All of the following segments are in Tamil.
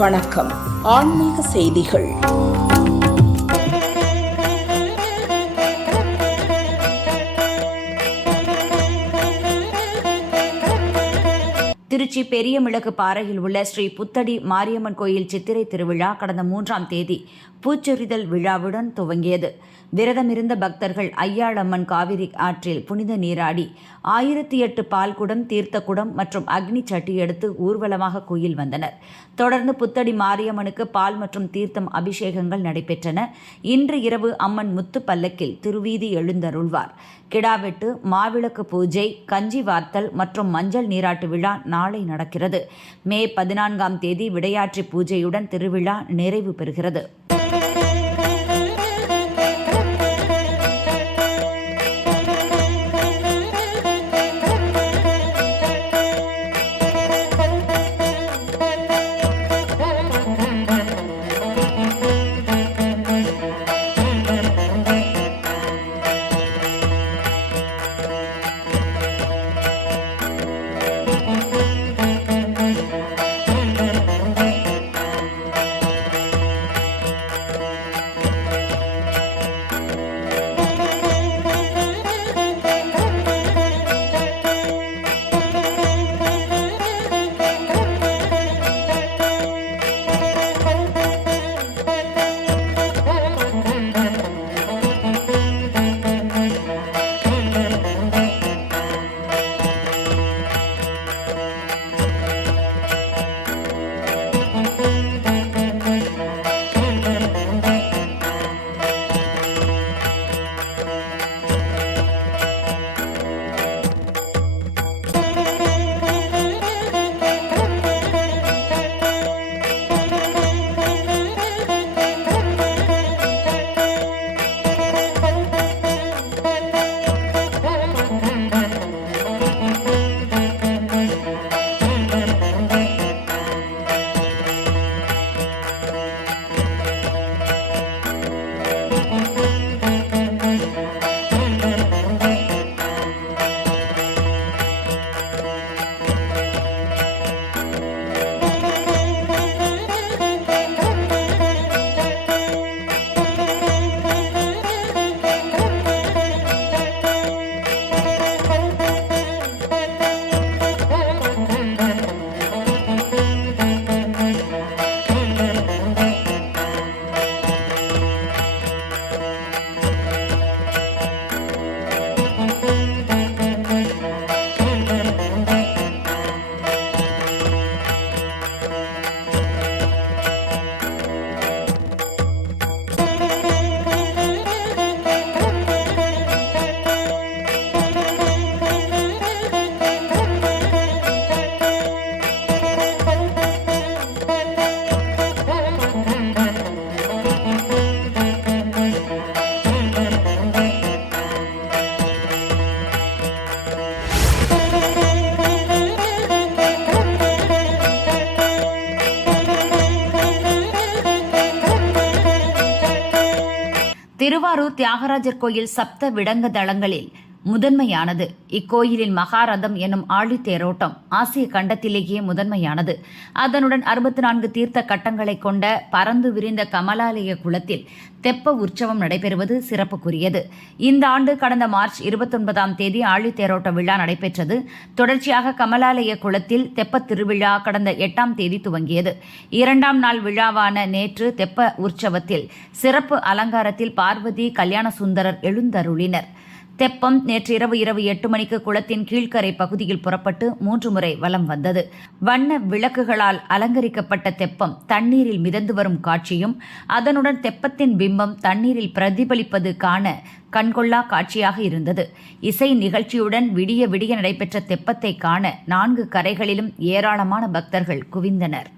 வணக்கம். ஆன்மீக செய்திகள். திருச்சி பெரியமிளகு பாறையில் உள்ள ஸ்ரீ புத்தடி மாரியம்மன் கோயில் சித்திரை திருவிழா கடந்த 3ஆம் தேதி பூச்சொரிதல் விழாவுடன் துவங்கியது. விரதமிருந்த பக்தர்கள் ஐயாளம்மன் காவிரி ஆற்றில் புனித நீராடி 1008 பால் குடம், தீர்த்த குடம் மற்றும் அக்னி சட்டி எடுத்து ஊர்வலமாக கோயில் வந்தனர். தொடர்ந்து புத்தடி மாரியம்மனுக்கு பால் மற்றும் தீர்த்தம் அபிஷேகங்கள் நடைபெற்றன. இன்று இரவு அம்மன் முத்து பல்லக்கில் திருவீதி எழுந்தருள்வார். கிடாவெட்டு, மாவிளக்கு பூஜை, கஞ்சி வார்த்தல் மற்றும் மஞ்சள் நீராட்டு விழா நாளை நடக்கிறது. மே 14ஆம் தேதி விடையாற்றி பூஜையுடன் திருவிழா நிறைவு பெறுகிறது. திருவாரூர் தியாகராஜர் கோயில் சப்த விடங்க தளங்களில் முதன்மையானது. இக்கோயிலின் மகாரதம் என்னும் ஆழித்தேரோட்டம் ஆசிய கண்டத்திலேயே முதன்மையானது. அதனுடன் 64 தீர்த்த கட்டங்களை கொண்ட பரந்து விரிந்த கமலாலய குளத்தில் தெப்ப உற்சவம் நடைபெறுவது சிறப்புக்குரியது. இந்த ஆண்டு கடந்த மார்ச் 29ஆம் தேதி ஆழித்தேரோட்ட விழா நடைபெற்றது. தொடர்ச்சியாக கமலாலய குளத்தில் தெப்ப திருவிழா கடந்த 8ஆம் தேதி துவங்கியது. 2ஆம் நாள் விழாவான நேற்று தெப்ப உற்சவத்தில் சிறப்பு அலங்காரத்தில் பார்வதி கல்யாண சுந்தரர் எழுந்தருளினர். தெப்பம் நேற்று இரவு 8 மணிக்கு குளத்தின் கீழ்க்கரை பகுதியில் புறப்பட்டு 3 முறை வலம் வந்தது. வண்ண விளக்குகளால் அலங்கரிக்கப்பட்ட தெப்பம் தண்ணீரில் மிதந்து வரும் காட்சியும் அதனுடன் தெப்பத்தின் பிம்பம் தண்ணீரில் பிரதிபலிப்பது காண கண்கொள்ளா காட்சியாக இருந்தது. இசை நிகழ்ச்சியுடன் விடிய விடிய நடைபெற்ற தெப்பத்தை காண 4 கரைகளிலும் ஏராளமான பக்தர்கள் குவிந்தனர்.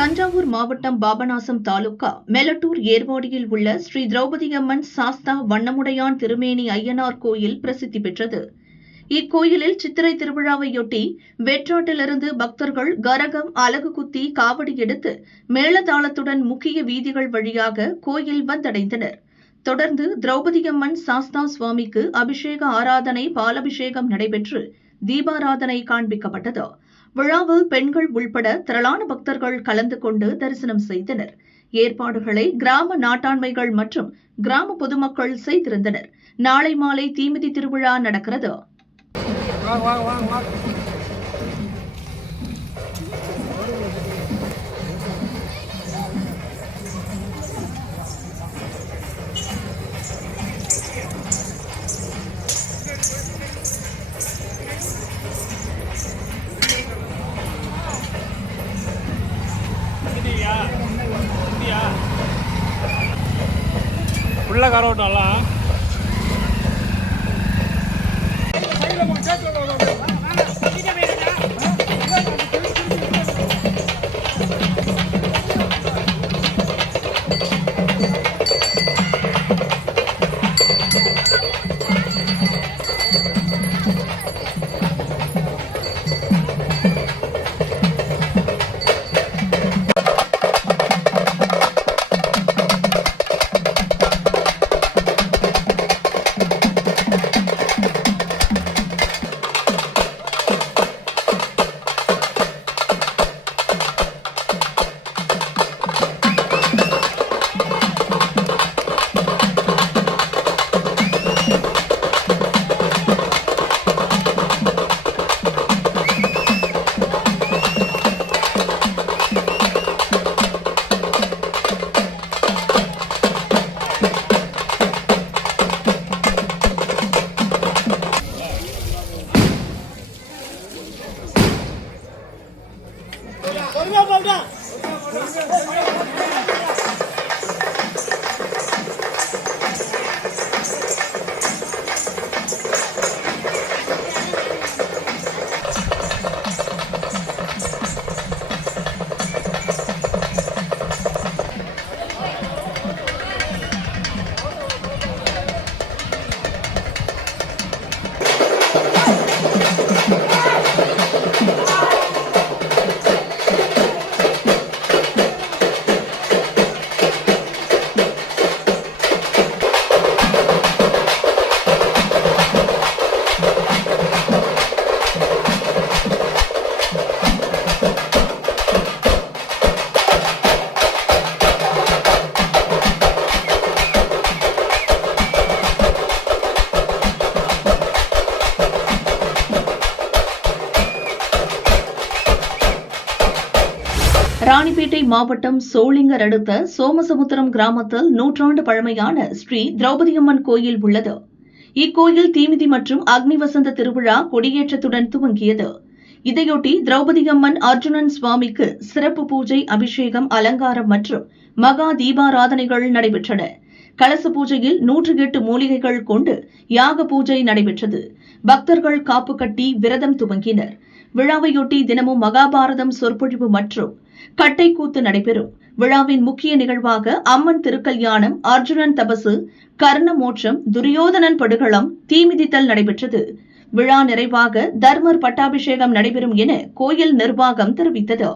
தஞ்சாவூர் மாவட்டம் பாபநாசம் தாலுகா மெலட்டூர் ஏர்வாடியில் உள்ள ஸ்ரீ திரௌபதியம்மன் சாஸ்தா வண்ணமுடையான் திருமேனி ஐயனார் கோயில் பிரசித்தி பெற்றது. இக்கோயிலில் சித்திரை திருவிழாவையொட்டி வெற்றாட்டிலிருந்து பக்தர்கள் கரகம், அலகு குத்தி, காவடி எடுத்து மேளதாளத்துடன் முக்கிய வீதிகள் வழியாக கோயில் வந்தடைந்தனர். தொடர்ந்து திரௌபதியம்மன் சாஸ்தா சுவாமிக்கு அபிஷேக ஆராதனை, பாலபிஷேகம் நடைபெற்று தீபாராதனை காண்பிக்கப்பட்டது. விழாவில் பெண்கள் உள்பட திரளான பக்தர்கள் கலந்து கொண்டு தரிசனம் செய்தனர். ஏற்பாடுகளை கிராம நாட்டாண்மைகள் மற்றும் கிராம பொதுமக்கள் செய்திருந்தனர். நாளை மாலை தீமிதி திருவிழா நடக்கிறது. உள்ள கரோட்டம்லாம் ராணிப்பேட்டை மாவட்டம் சோளிங்கர் அடுத்த சோமசமுத்திரம் கிராமத்தில் நூற்றாண்டு பழமையான ஸ்ரீ திரௌபதியம்மன் கோயில் உள்ளது. இக்கோயில் தீமிதி மற்றும் அக்னி வசந்த திருவிழா கொடியேற்றத்துடன் துவங்கியது. இதையொட்டி திரௌபதியம்மன் அர்ஜுனன் சுவாமிக்கு சிறப்பு பூஜை, அபிஷேகம், அலங்காரம் மற்றும் மகா தீபாராதனைகள் நடைபெற்றன. கலச பூஜையில் 108 மூலிகைகள் கொண்டு யாக பூஜை நடைபெற்றது. பக்தர்கள் காப்பு கட்டி விரதம் துவங்கினர். விழாவையொட்டி தினமும் மகாபாரதம் சொற்பொழிவு மற்றும் கட்டைக்கூத்து நடைபெறும். விழாவின் முக்கிய நிகழ்வாக அம்மன் திருக்கல்யாணம், அர்ஜுனன் தபசு, கர்ண மோட்சம், துரியோதனன் படுகளம், தீமிதித்தல் நடைபெற்றது. விழா நிறைவாக தர்மர் பட்டாபிஷேகம் நடைபெறும் என கோயில் நிர்வாகம் தெரிவித்தது.